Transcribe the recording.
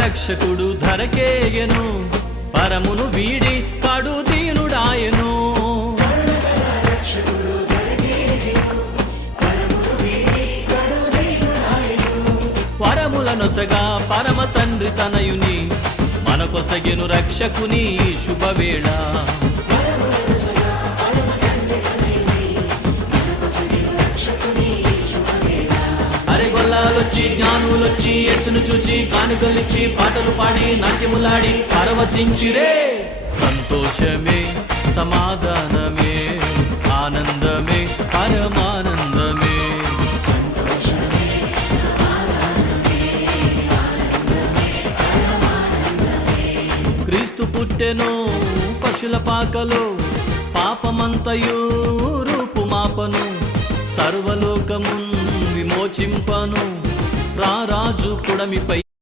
రక్షకుడు ధరకేయను, పరమును వీడి కడు దీనుడాయను. వరములనొసగా పరమ తండ్రి తనయుని, మనకొసగెను రక్షకుని శుభవేళ. అరెగొల్లాలొచ్చి జ్ఞానులొచ్చి యేసును చూచి కానుకలిచ్చి పాటలు పాడి నాట్యములాడి పరవశించిరే. సంతోషమే సమాధానమే ఆనందమే పరమానందమే. క్రీస్తు పుట్టెను పశుల పాకలో, పాపమంతయు రూపుమాపను, సర్వలోకమున్ విమోచింపను. రారాజు పుడమిపై